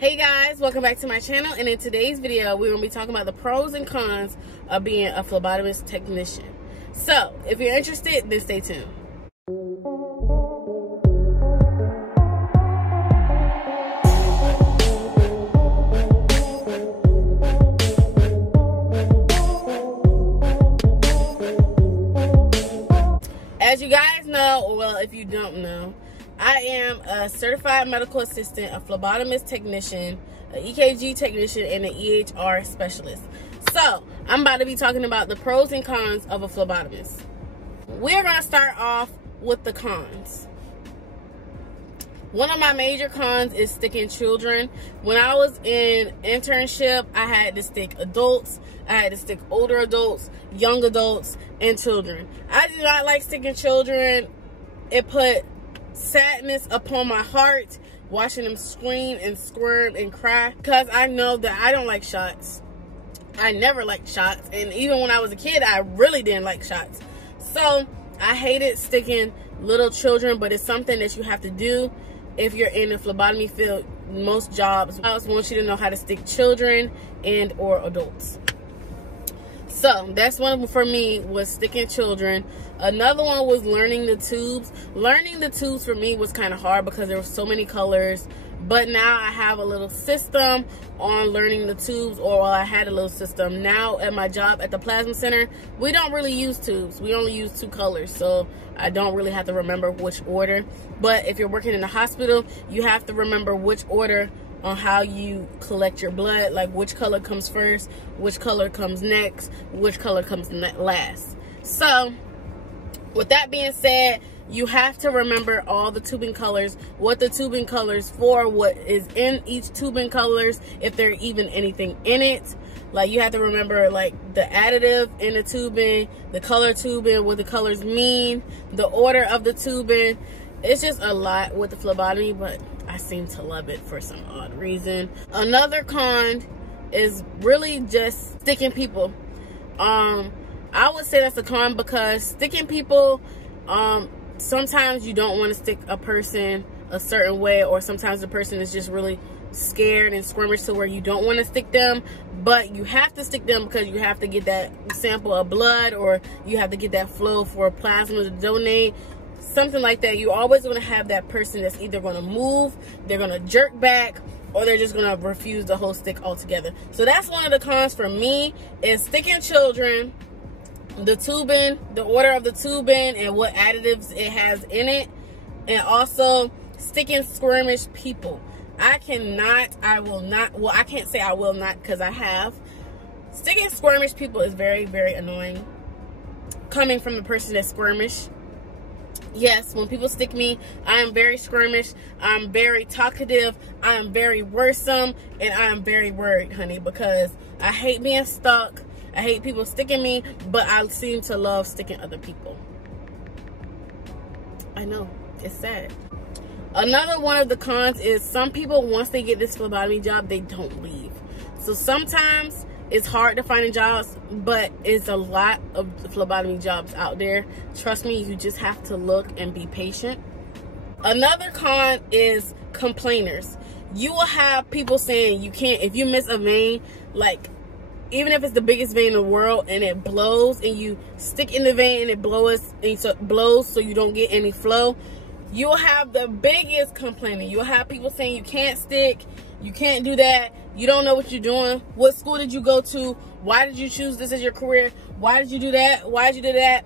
Hey guys, welcome back to my channel, and in today's video we're going to be talking about the pros and cons of being a phlebotomist technician. So if you're interested, then stay tuned. As you guys know, or well, if you don't know, I am a certified medical assistant, a phlebotomist technician, an EKG technician, and an EHR specialist. So I'm about to be talking about the pros and cons of a phlebotomist. We're going to start off with the cons. One of my major cons is sticking children. When I was in internship, I had to stick adults, I had to stick older adults, young adults, and children. I did not like sticking children. It put sadness upon my heart watching them scream and squirm and cry, because I know that I don't like shots. I never liked shots, and even when I was a kid I really didn't like shots. So I hated sticking little children, but it's something that you have to do if you're in the phlebotomy field. Most jobs want you to know how to stick children and or adults. So that's one for me, was sticking children. Another one was learning the tubes. Learning the tubes for me was kind of hard because there were so many colors. But now I have a little system on learning the tubes, or I had a little system. Now at my job at the plasma center, we don't really use tubes. We only use 2 colors, so I don't really have to remember which order. But if you're working in the hospital, you have to remember which order on how you collect your blood, like which color comes first, which color comes next, which color comes last. So with that being said, you have to remember all the tubing colors, what the tubing colors for, what is in each tubing colors, if there's even anything in it. Like you have to remember like the additive in the tubing, the color tubing, what the colors mean, the order of the tubing. It's just a lot with the phlebotomy, but I seem to love it for some odd reason. Another con is really just sticking people. I would say that's a con because sticking people, sometimes you don't want to stick a person a certain way, or sometimes the person is just really scared and squirmish to where you don't want to stick them, but you have to stick them because you have to get that sample of blood, or you have to get that flow for plasma to donate. Something like that. You always want to have that person that's either going to move, they're going to jerk back, or they're just going to refuse the whole stick altogether. So that's one of the cons for me, is sticking children, the tubing, the order of the tubing, and what additives it has in it, and also sticking squirmish people. I will not, well, I can't say I will not because I have. Sticking squirmish people is very, very annoying. Coming from the person that's squirmish. Yes, when people stick me, I am very squirmish, I'm very talkative, I am very worrisome, and I am very worried, honey, because I hate being stuck. I hate people sticking me, but I seem to love sticking other people. I know, it's sad. Another one of the cons is some people, once they get this phlebotomy job, they don't leave. So sometimes it's hard to find jobs, but it's a lot of phlebotomy jobs out there. Trust me, you just have to look and be patient. Another con is complainers. You will have people saying you can't, if you miss a vein, like even if it's the biggest vein in the world and it blows, and you stick in the vein and it blows so you don't get any flow, you'll have the biggest complaining. You'll have people saying you can't stick, you can't do that, you don't know what you're doing, what school did you go to, why did you choose this as your career, why did you do that, why did you do that.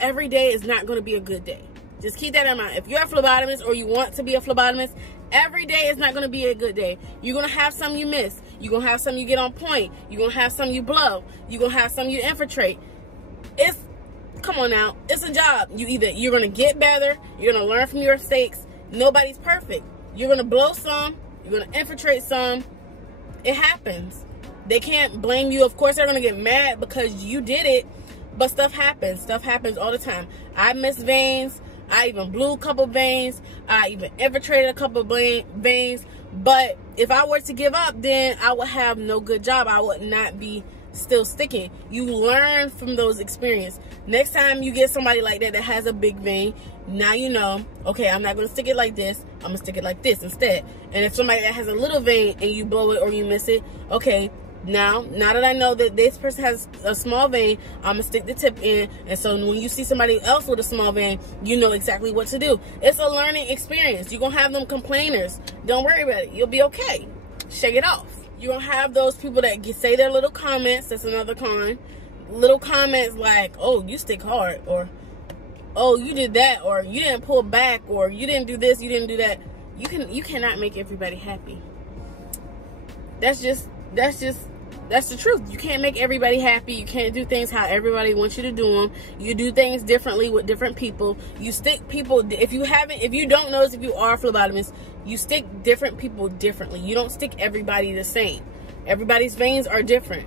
Every day is not going to be a good day. Just keep that in mind. If you're a phlebotomist or you want to be a phlebotomist, every day is not going to be a good day. You're going to have some you miss, you're going to have some you get on point, you're going to have some you blow, you're going to have some you infiltrate. Come on now, it's a job. You're going to get better, you're going to learn from your mistakes. Nobody's perfect. You're going to blow some, you're going to infiltrate some. It happens. They can't blame you. Of course they're going to get mad because you did it, but stuff happens. Stuff happens all the time. I missed veins, I even blew a couple veins, I even infiltrated a couple veins. But if I were to give up, then I would have no good job. I would not be still sticking. You learn from those experiences. Next time you get somebody like that that has a big vein, now you know, okay, I'm not going to stick it like this. I'm going to stick it like this instead. And if somebody that has a little vein and you blow it or you miss it, okay, now that I know that this person has a small vein, I'm going to stick the tip in. And so when you see somebody else with a small vein, you know exactly what to do. It's a learning experience. You're going to have them complainers. Don't worry about it. You'll be okay. Shake it off. You're going to have those people that say their little comments. That's another con. Little comments like, oh, you stick hard, or oh, you did that, or you didn't pull back, or you didn't do this, you didn't do that. You cannot make everybody happy. That's the truth. You can't make everybody happy. You can't do things how everybody wants you to do them. You do things differently with different people. You stick people, if you don't notice, if you are a phlebotomist, you stick different people differently. You don't stick everybody the same. Everybody's veins are different.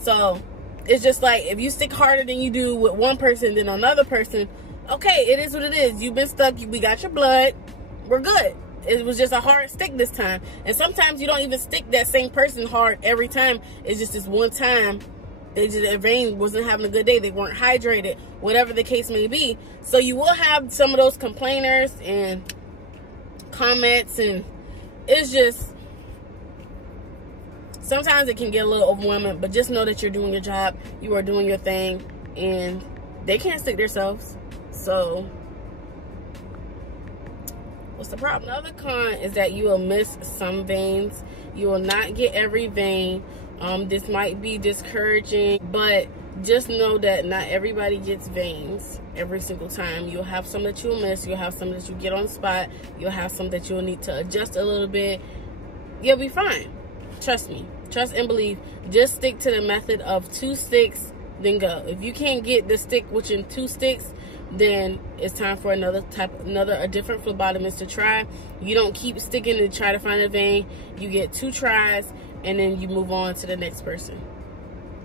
So it's just like, if you stick harder than you do with one person than another person, okay, it is what it is. You've been stuck. We got your blood. We're good. It was just a hard stick this time. And sometimes you don't even stick that same person hard every time. It's just this one time their vein wasn't having a good day. They weren't hydrated, whatever the case may be. So you will have some of those complainers and comments, and it's just, sometimes it can get a little overwhelming, but just know that you're doing your job. You are doing your thing, and they can't stick themselves. So what's the problem? Another con is that you will miss some veins. You will not get every vein. This might be discouraging, but just know that not everybody gets veins every single time. You'll have some that you'll miss. You'll have some that you get on the spot. You'll have some that you'll need to adjust a little bit. You'll be fine. Trust me. Trust and believe. Just stick to the method of 2 sticks, then go. If you can't get the stick within 2 sticks, then it's time for a different phlebotomist to try. You don't keep sticking to try to find a vein. You get 2 tries, and then you move on to the next person.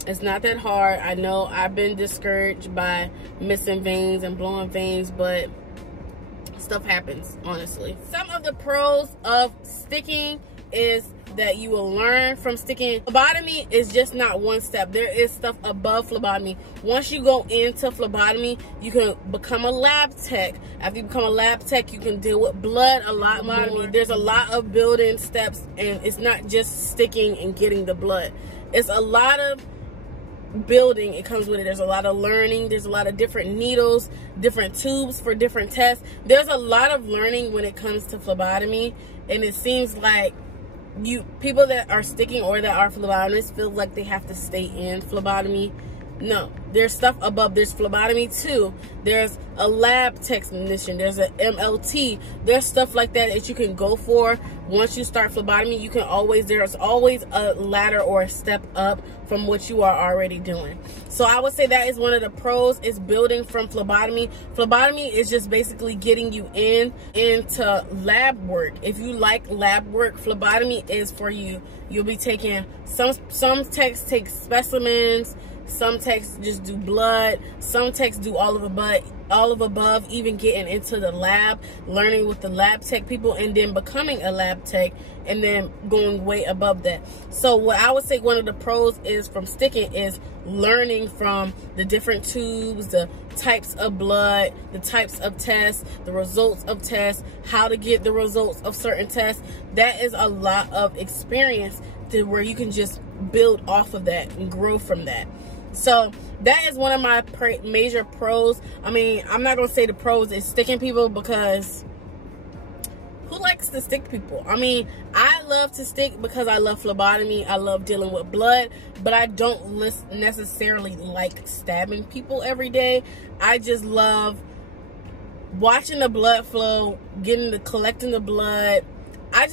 It's not that hard. I know I've been discouraged by missing veins and blowing veins, but stuff happens, honestly. Some of the pros of sticking is that you will learn from sticking. Phlebotomy is just not one step. There is stuff above phlebotomy. Once you go into phlebotomy, you can become a lab tech. After you become a lab tech, you can deal with blood a lot more. There's a lot of building steps, and it's not just sticking and getting the blood. It's a lot of building. It comes with it. There's a lot of learning. There's a lot of different needles, different tubes for different tests. There's a lot of learning when it comes to phlebotomy, and it seems like people that are sticking or that are phlebotomists feel like they have to stay in phlebotomy. No, there's stuff above. There's phlebotomy too. There's a lab technician. There's an MLT. There's stuff like that you can go for. Once you start phlebotomy, there's always a ladder or a step up from what you are already doing. So I would say that is one of the pros, is building from phlebotomy. Phlebotomy is just basically getting you into lab work. If you like lab work, phlebotomy is for you. You'll be taking some techs take specimens. Some techs just do blood. Some techs do all of above, even getting into the lab, learning with the lab tech people, and then becoming a lab tech, and then going way above that. So what I would say one of the pros is from sticking is learning from the different tubes, the types of blood, the types of tests, the results of tests, how to get the results of certain tests. That is a lot of experience to where you can just build off of that and grow from that. So that is one of my major pros. I mean, I'm not going to say the pros is sticking people, because who likes to stick people? I mean, I love to stick because I love phlebotomy. I love dealing with blood, but I don't necessarily like stabbing people every day. I just love watching the blood flow, collecting the blood. I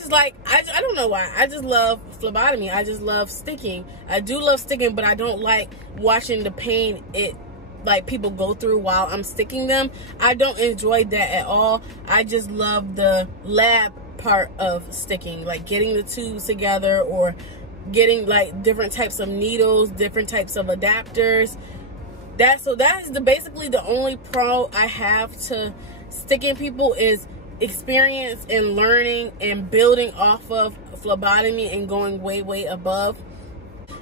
don't know why. I just love phlebotomy. I just love sticking. I do love sticking, but I don't like watching the pain people go through while I'm sticking them. I don't enjoy that at all. I just love the lab part of sticking, like getting the tubes together, or getting like different types of needles, different types of adapters. That is basically the only pro I have to sticking people, is experience and learning and building off of phlebotomy and going way above.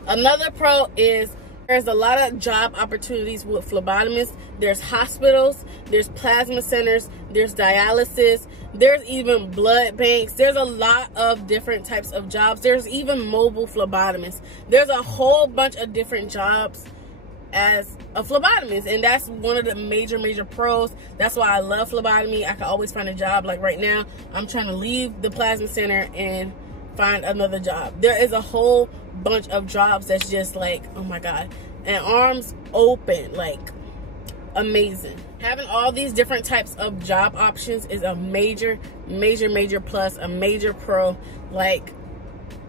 Another pro is there's a lot of job opportunities with phlebotomists. There's hospitals, there's plasma centers, there's dialysis, there's even blood banks. There's a lot of different types of jobs. There's even mobile phlebotomists. There's a whole bunch of different jobs as a phlebotomist, and that's one of the major pros. That's why I love phlebotomy. I can always find a job. Like right now, I'm trying to leave the plasma center and find another job. There is a whole bunch of jobs that's just like, oh my god, and arms open, like amazing. Having all these different types of job options is a major plus, a major pro. Like,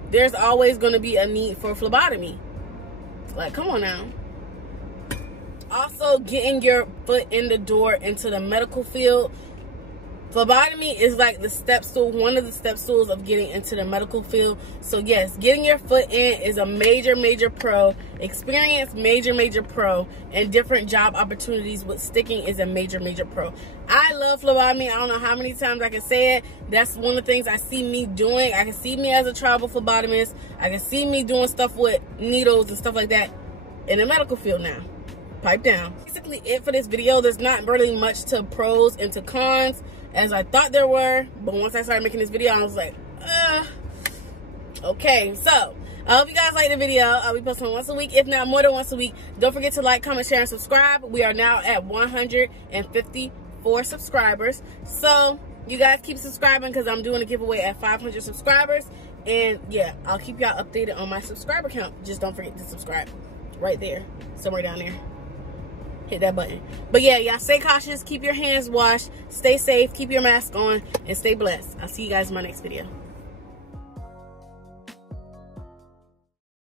there's always going to be a need for phlebotomy. Like, come on now. Also, getting your foot in the door into the medical field. Phlebotomy is like the step stool, one of the step stools of getting into the medical field. So yes, getting your foot in is a major pro. Experience, major pro. And different job opportunities with sticking is a major pro. I love phlebotomy. I don't know how many times I can say it. That's one of the things I see me doing. I can see me as a travel phlebotomist. I can see me doing stuff with needles and stuff like that in the medical field now. Pipe down. Basically it for this video. There's not really much to pros and to cons as I thought there were, but once I started making this video, I was like, okay. So I hope you guys like the video. I'll be posting once a week, if not more than once a week. Don't forget to like, comment, share, and subscribe. We are now at 154 subscribers, so you guys keep subscribing because I'm doing a giveaway at 500 subscribers. And yeah, I'll keep y'all updated on my subscriber count. Just don't forget to subscribe right there, somewhere down there. Hit that button. But yeah, y'all stay cautious, keep your hands washed, stay safe, keep your mask on, and stay blessed. I'll see you guys in my next video.